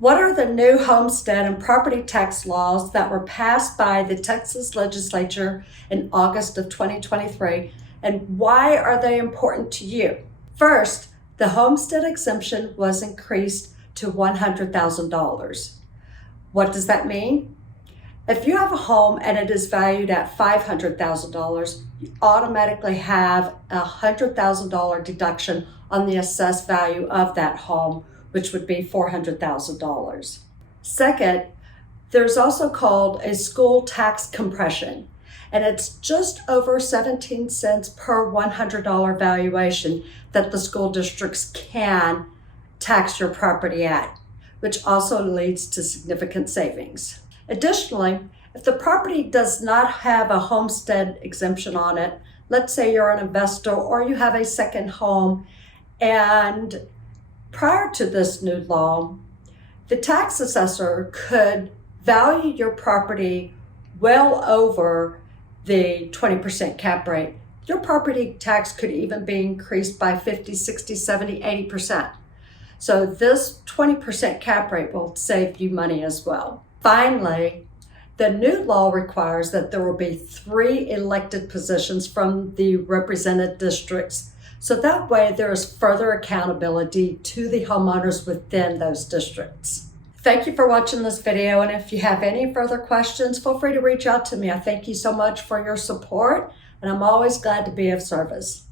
What are the new homestead and property tax laws that were passed by the Texas legislature in August of 2023, and why are they important to you? First, the homestead exemption was increased to $100,000. What does that mean? If you have a home and it is valued at $500,000, you automatically have a $100,000 deduction on the assessed value of that home, which would be $400,000. Second, there's also called a school tax compression, and it's just over 17 cents per $100 valuation that the school districts can tax your property at, which also leads to significant savings. Additionally, if the property does not have a homestead exemption on it, let's say you're an investor or you have a second home, and prior to this new law, the tax assessor could value your property well over the 20% cap rate. Your property tax could even be increased by 50, 60, 70, 80%. So this 20% cap rate will save you money as well. Finally, the new law requires that there will be 3 elected positions from the represented districts. So that way there is further accountability to the homeowners within those districts. Thank you for watching this video, and if you have any further questions, feel free to reach out to me. I thank you so much for your support, and I'm always glad to be of service.